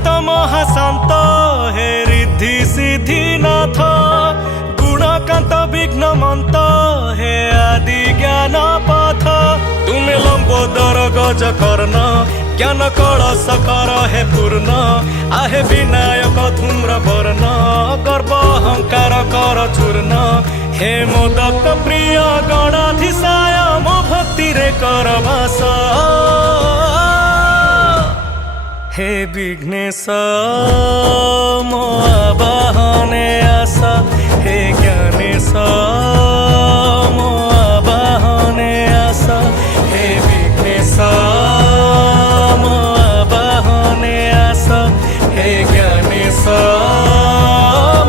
शांत महाशांत हे रिद्धि सिद्धि नाथ गुणकांत विघ्न मंत हे आदि ज्ञान पथ तुम्हें लंबोदर गज कर्ण ज्ञान कलश कर हे पूर्ण आहे विनायक धूम्र वर्ण गर्व अहंकार कर चूर्ण हे मोदक प्रिय गणाधीशाय मो भक्ति रे कर वास हे विघ्नेश मो आवाहने आशा हे ज्ञानेश मो आवाहने आशा हे विघ्नेश मो आवाहने आशा हे ज्ञानेश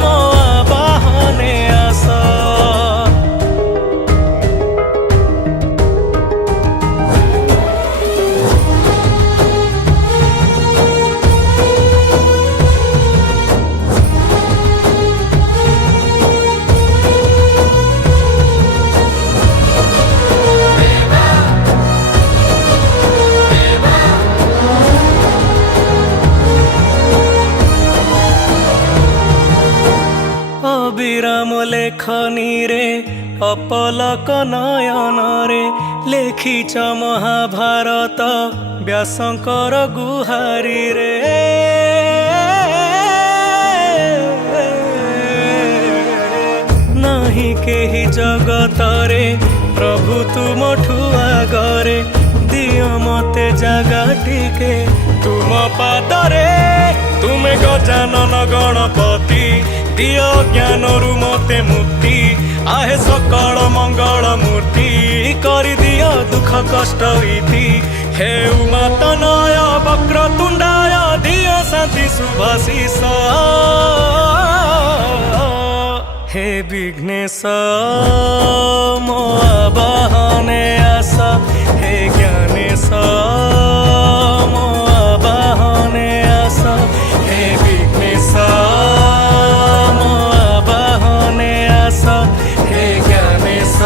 मो आवाहने आशा। अविराम लेखनी रे अपलक नयन रे लेखिच महाभारत व्यासंकर गुहारी रे नहीं केही जगत रे प्रभु तुम आगरे दियो मते जगा टिके तुम पादरे तुमे गजानन गणपति दियो ज्ञान रु मते मुक्ति आहे सकल मंगल मूर्ति करि दियो दुख कष्ट इति हे उमातनय वक्रतुंडाय दियो शांति शुभाशीष हे विघ्नेश मो आवाहने आशा हे ज्ञानेश मो आवाहने आशा हे विघ्नेश मो आवाहने आशा हे ज्ञानेश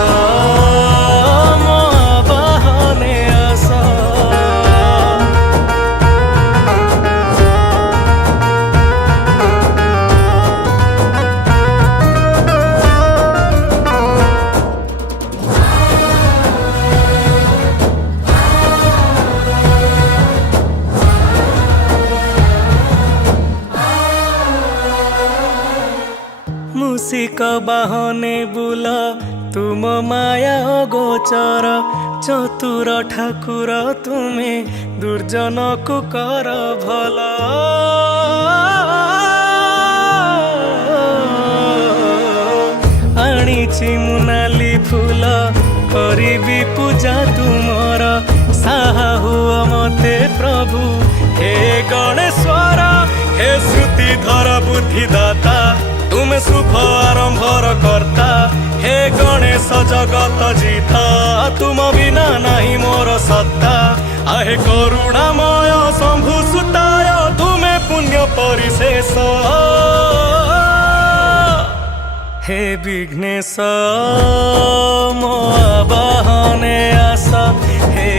मो आवाहने आशा। मूषिक बाहने बुल तुम माया गोचर चतुर ठाकुर तुमे दुर्जन को कर भल आनिछि मुनाली फूल करिबी पूजा तुमर साहा हुआ मते प्रभु हे गणेश्वर हे श्रुतिधर बुद्धिदाता तुम शुभ आरंभर कर्ता हे गणेश जगत जीता तुम बिना नहीं मोर सत्ता आहे करुणामय शंभु सुताय तुमे पुण्य परिशेष हे विघ्नेश मो आवाहने आशा हे